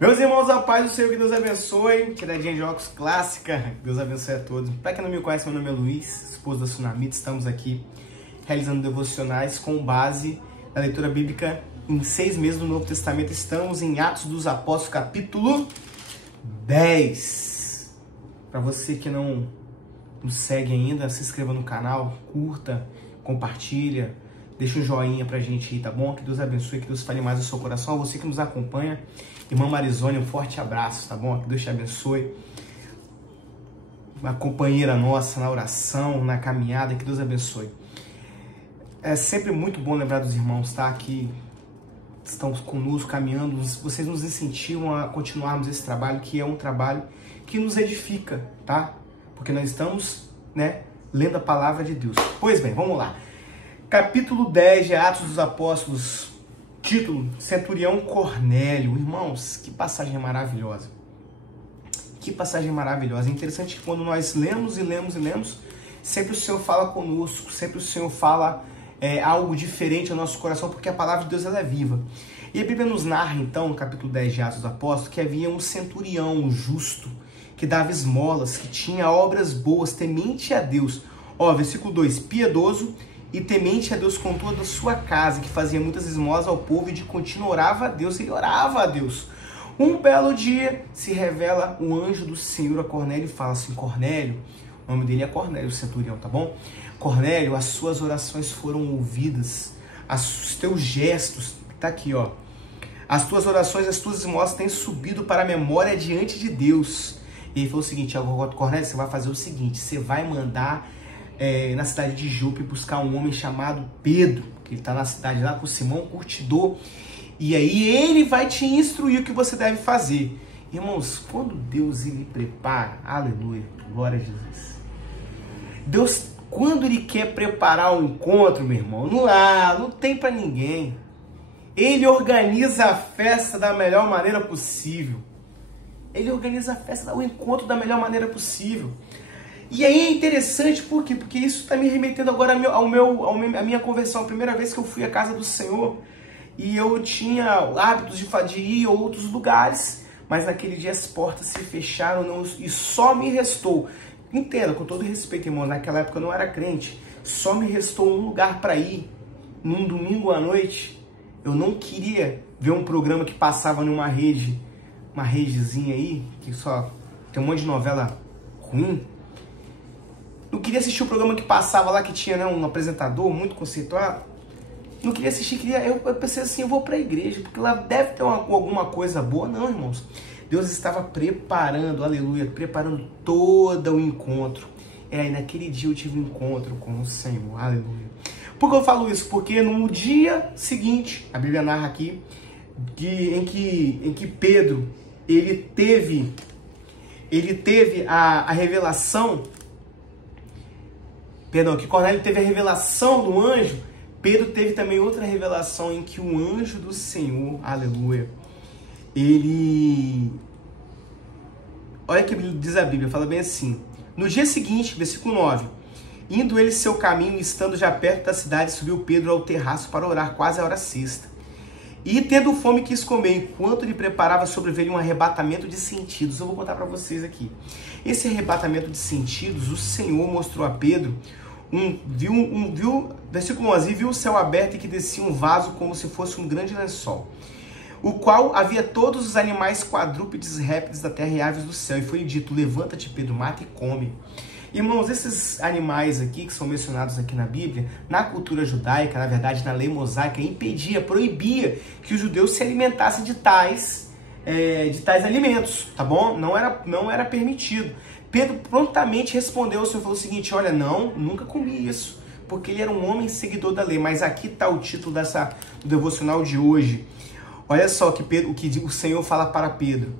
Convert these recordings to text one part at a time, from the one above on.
Meus irmãos, a paz do Senhor, que Deus abençoe. Queridinha de óculos clássica, Deus abençoe a todos. Para quem não me conhece, meu nome é Luiz, esposo da Sunamita. Estamos aqui realizando devocionais com base na leitura bíblica em 6 meses do Novo Testamento. Estamos em Atos dos Apóstolos, capítulo 10. Para você que não nos segue ainda, se inscreva no canal, curta, compartilha, deixa um joinha pra gente aí, tá bom? Que Deus abençoe, que Deus fale mais no seu coração. A você que nos acompanha, irmã Marizônia, um forte abraço, tá bom? Que Deus te abençoe. Uma companheira nossa na oração, na caminhada, que Deus abençoe. É sempre muito bom lembrar dos irmãos, tá? Que estão conosco, caminhando. Vocês nos incentivam a continuarmos esse trabalho, que é um trabalho que nos edifica, tá? Porque nós estamos, lendo a palavra de Deus. Pois bem, vamos lá. Capítulo 10 de Atos dos Apóstolos, título, Centurião Cornélio. Irmãos, que passagem maravilhosa. Que passagem maravilhosa. É interessante que quando nós lemos, sempre o Senhor fala conosco, sempre o Senhor fala algo diferente ao nosso coração, porque a palavra de Deus ela é viva. E a Bíblia nos narra, então, no capítulo 10 de Atos dos Apóstolos, que havia um centurião, um justo, que dava esmolas, que tinha obras boas, temente a Deus. Versículo 2, piedoso e temente a Deus com toda a sua casa, que fazia muitas esmolas ao povo e de contínuo orava a Deus, ele orava a Deus. Um belo dia se revela o anjo do Senhor a Cornélio e fala assim: Cornélio, o nome dele é Cornélio, o centurião, tá bom? Cornélio, as suas orações foram ouvidas, os teus gestos, tá aqui, as tuas orações, as tuas esmolas têm subido para a memória diante de Deus. E ele falou o seguinte: Cornélio, você vai fazer o seguinte, você vai mandar na cidade de Jope buscar um homem chamado Pedro, que ele está na cidade lá com Simão Curtidor, e aí ele vai te instruir o que você deve fazer. Irmãos, quando Deus ele prepara, aleluia, glória a Jesus. Deus, quando ele quer preparar um encontro, meu irmão, não tem para ninguém. Ele organiza a festa da melhor maneira possível. Ele organiza a festa, o encontro da melhor maneira possível. E aí é interessante, por quê? Porque isso está me remetendo agora à minha conversão. A primeira vez que eu fui à casa do Senhor, e eu tinha hábitos de ir a outros lugares, mas naquele dia as portas se fecharam e só me restou, entenda, com todo respeito, irmão, naquela época eu não era crente, só me restou um lugar para ir, num domingo à noite. Eu não queria ver um programa que passava numa rede, uma redezinha aí, que só tem um monte de novela ruim. Não queria assistir o programa que passava lá, que tinha um apresentador muito conceituado. Não queria assistir, eu pensei assim, eu vou para a igreja, porque lá deve ter alguma coisa boa. Não, irmãos. Deus estava preparando, aleluia, preparando todo o encontro. E naquele dia eu tive um encontro com o Senhor, aleluia. Por que eu falo isso? Porque no dia seguinte, a Bíblia narra aqui, em que Pedro, ele teve a revelação, que Cornélio teve a revelação do anjo. Pedro teve também outra revelação em que o anjo do Senhor, aleluia, olha que diz a Bíblia, fala bem assim: no dia seguinte, versículo 9, indo ele seu caminho, estando já perto da cidade, subiu Pedro ao terraço para orar, quase a hora sexta. E tendo fome quis comer, enquanto ele preparava, sobreveio um arrebatamento de sentidos. Eu vou contar para vocês aqui. Esse arrebatamento de sentidos, o Senhor mostrou a Pedro, versículo 11, e viu o céu aberto e que descia um vaso como se fosse um grande lençol, o qual havia todos os animais quadrúpedes, répteis da terra e aves do céu. E foi dito: levanta-te, Pedro, mata e come. Irmãos, esses animais aqui que são mencionados aqui na Bíblia, na cultura judaica, na verdade na lei mosaica, proibia que os judeus se alimentassem de tais alimentos, tá bom? Não era permitido. Pedro prontamente respondeu, o Senhor falou o seguinte: olha, não, nunca comi isso, porque ele era um homem seguidor da lei. Mas aqui está o título do devocional de hoje. Olha só o que o Senhor fala para Pedro,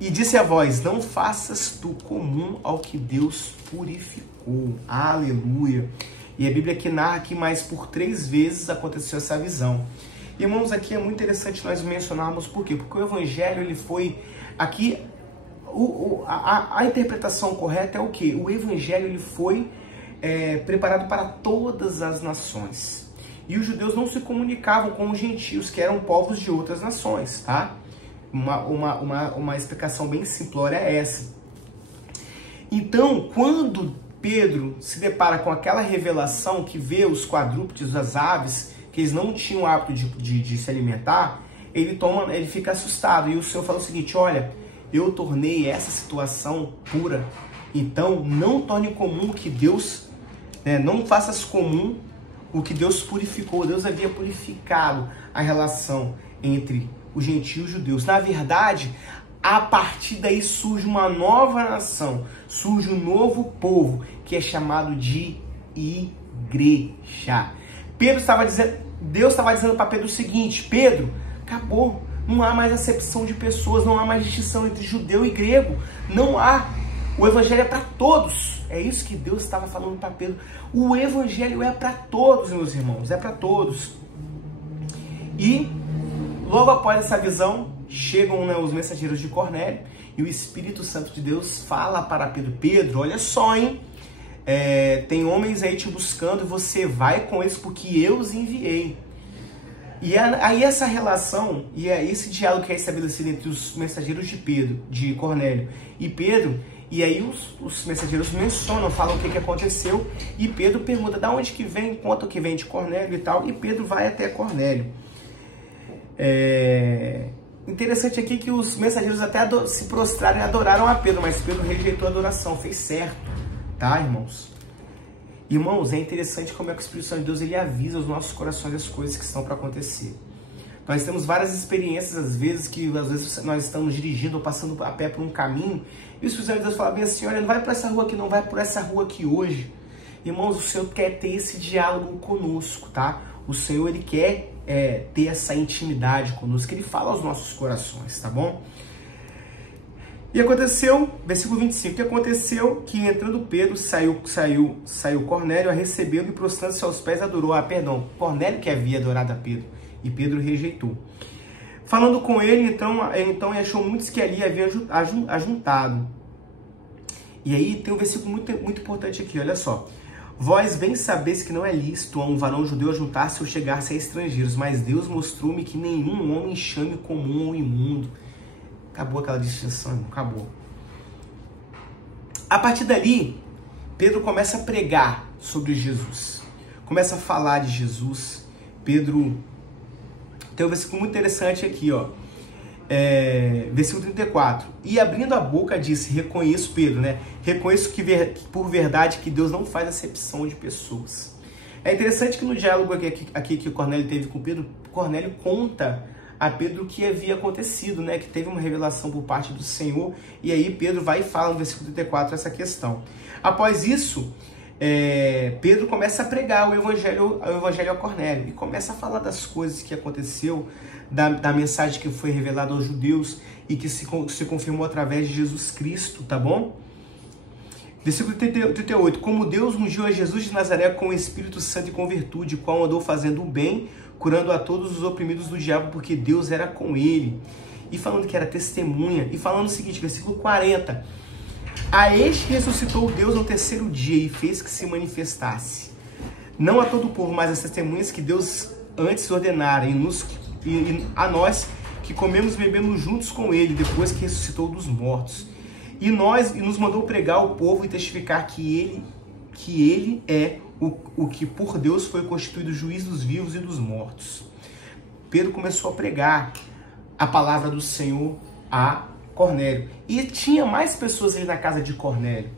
e disse a voz: não faças tu comum ao que Deus purificou. Aleluia. E a Bíblia aqui narra que mais por 3 vezes aconteceu essa visão. Irmãos, aqui é muito interessante nós mencionarmos por quê? Porque o Evangelho, ele foi... Aqui, a interpretação correta é o quê? O Evangelho, ele foi preparado para todas as nações. E os judeus não se comunicavam com os gentios, que eram povos de outras nações, tá? Uma explicação bem simplória é essa. Então, quando Pedro se depara com aquela revelação que vê os quadrúpedes, as aves, que eles não tinham o hábito de se alimentar, ele fica assustado. E o Senhor fala o seguinte: olha, eu tornei essa situação pura, então não torne comum o que Deus, não faças comum o que Deus purificou. Deus havia purificado a relação entre os gentios e os judeus. Na verdade, a partir daí surge uma nova nação, surge um novo povo, que é chamado de igreja. Deus estava dizendo para Pedro o seguinte: Pedro, acabou, não há mais acepção de pessoas, não há mais distinção entre judeu e grego, não há. O evangelho é para todos. É isso que Deus estava falando para Pedro. O evangelho é para todos, meus irmãos, é para todos. E logo após essa visão, chegam os mensageiros de Cornélio e o Espírito Santo de Deus fala para Pedro: Pedro, olha só, hein? Tem homens aí te buscando e você vai com eles porque eu os enviei. E aí essa relação e esse diálogo que é estabelecido entre os mensageiros de Cornélio e Pedro, e aí os mensageiros mencionam, falam o que aconteceu, e Pedro pergunta de onde que vem, conta o que vem de Cornélio e tal, e Pedro vai até Cornélio. Interessante aqui que os mensageiros até se prostraram e adoraram a Pedro, mas Pedro rejeitou a adoração, fez certo, tá, irmãos? Irmãos, é interessante como é que o Espírito Santo de Deus ele avisa os nossos corações as coisas que estão para acontecer. Nós temos várias experiências, às vezes nós estamos dirigindo ou passando a pé por um caminho, e o Espírito Santo de Deus fala bem assim: olha, não vai por essa rua aqui, não vai por essa rua aqui hoje. Irmãos, o Senhor quer ter esse diálogo conosco, tá? O Senhor, ele quer ter essa intimidade conosco, ele fala aos nossos corações, tá bom? E aconteceu, versículo 25, que aconteceu que entrando Pedro, saiu Cornélio a recebê-lo e prostrando-se aos pés adorou. Cornélio que havia adorado a Pedro, e Pedro rejeitou. Falando com ele, então achou muitos que ali haviam ajuntado. E aí tem um versículo muito, muito importante aqui, olha só. Vós bem sabeis que não é lícito a um varão judeu ajuntar-se ou chegar-se a estrangeiros, mas Deus mostrou-me que nenhum homem chame comum ou imundo. Acabou aquela distinção, acabou. A partir dali, Pedro começa a pregar sobre Jesus. Começa a falar de Jesus. Pedro tem um versículo muito interessante aqui, ó. Versículo 34. E abrindo a boca disse: reconheço, Pedro, né? Reconheço por verdade que Deus não faz acepção de pessoas. É interessante que no diálogo aqui que Cornélio teve com Pedro, Cornélio conta a Pedro o que havia acontecido, né? Que teve uma revelação por parte do Senhor. E aí Pedro vai e fala no versículo 34 essa questão. Após isso, Pedro começa a pregar o evangelho a Cornélio e começa a falar das coisas que aconteceu, da mensagem que foi revelada aos judeus e que se confirmou através de Jesus Cristo, tá bom? Versículo 38. Como Deus ungiu a Jesus de Nazaré com o Espírito Santo e com virtude, qual andou fazendo o bem, curando a todos os oprimidos do diabo, porque Deus era com ele. E falando que era testemunha. E falando o seguinte, versículo 40. A este ressuscitou Deus no terceiro dia e fez que se manifestasse. Não a todo o povo, mas as testemunhas que Deus antes ordenara e a nós que comemos e bebemos juntos com ele, depois que ressuscitou dos mortos. E nos mandou pregar ao povo e testificar que ele é o que por Deus foi constituído juiz dos vivos e dos mortos. Pedro começou a pregar a palavra do Senhor a Cornélio. E tinha mais pessoas ali na casa de Cornélio.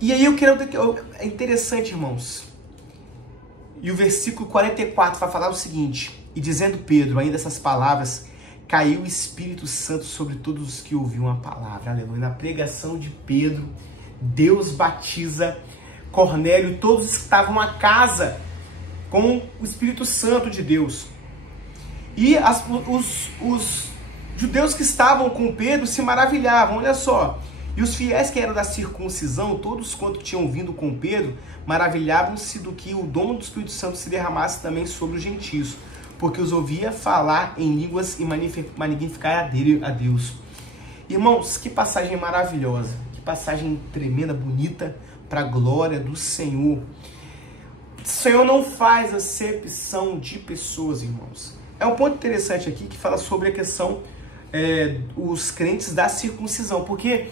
E aí é interessante, irmãos. E o versículo 44 vai falar o seguinte: e dizendo Pedro ainda essas palavras, caiu o Espírito Santo sobre todos os que ouviam a palavra. Aleluia. Na pregação de Pedro, Deus batiza Cornélio e todos que estavam na casa com o Espírito Santo de Deus. E os judeus que estavam com Pedro se maravilhavam, olha só. E os fiéis que eram da circuncisão, todos quanto tinham vindo com Pedro, maravilhavam-se do que o dom do Espírito Santo se derramasse também sobre os gentios, porque os ouvia falar em línguas e magnificar a Deus. Irmãos, que passagem maravilhosa, que passagem tremenda, bonita, para a glória do Senhor. Senhor não faz acepção de pessoas, irmãos. É um ponto interessante aqui que fala sobre a questão os crentes da circuncisão, porque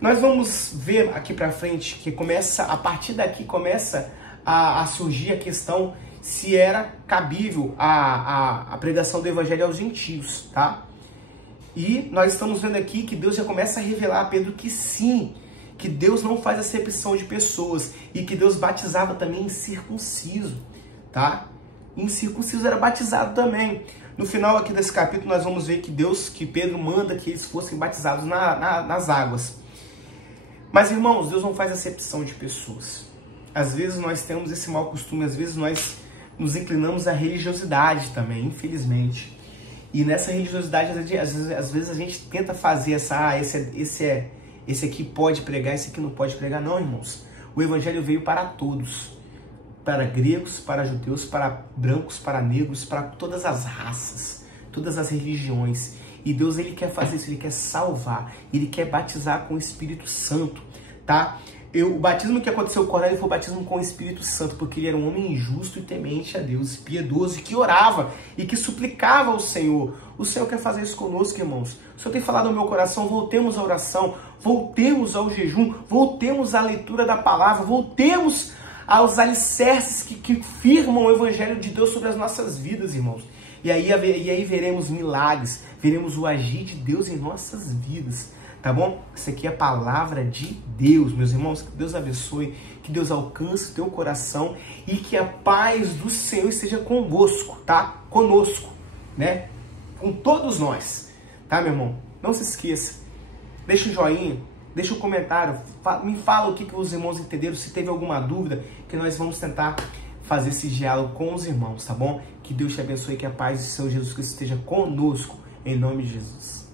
nós vamos ver aqui para frente que a partir daqui começa a surgir a questão se era cabível a pregação do evangelho aos gentios, tá? E nós estamos vendo aqui que Deus já começa a revelar a Pedro que sim, que Deus não faz acepção de pessoas e que Deus batizava também incircunciso, tá? Incircunciso era batizado também. No final aqui desse capítulo nós vamos ver que Pedro manda que eles fossem batizados nas águas. Mas irmãos, Deus não faz acepção de pessoas. Às vezes nós temos esse mau costume, às vezes nós nos inclinamos à religiosidade também, infelizmente. E nessa religiosidade, às vezes a gente tenta fazer esse aqui pode pregar, esse aqui não pode pregar. Não, irmãos. O evangelho veio para todos. Para gregos, para judeus, para brancos, para negros, para todas as raças, todas as religiões. E Deus, ele quer fazer isso, ele quer salvar, ele quer batizar com o Espírito Santo, tá? O batismo que aconteceu com Cornélio foi o batismo com o Espírito Santo, porque ele era um homem justo e temente a Deus, piedoso, e que orava e que suplicava ao Senhor. O Senhor quer fazer isso conosco, irmãos. O Senhor tem falado ao meu coração, voltemos à oração, voltemos ao jejum, voltemos à leitura da palavra, voltemos aos alicerces que firmam o Evangelho de Deus sobre as nossas vidas, irmãos. E aí veremos milagres, veremos o agir de Deus em nossas vidas. Tá bom? Isso aqui é a palavra de Deus, meus irmãos. Que Deus abençoe, que Deus alcance o teu coração e que a paz do Senhor esteja convosco, tá? Conosco, né? Com todos nós, tá, meu irmão? Não se esqueça, deixa um joinha, deixa um comentário, me fala o que os irmãos entenderam, se teve alguma dúvida, que nós vamos tentar fazer esse diálogo com os irmãos, tá bom? Que Deus te abençoe, que a paz do Senhor Jesus Cristo esteja conosco, em nome de Jesus.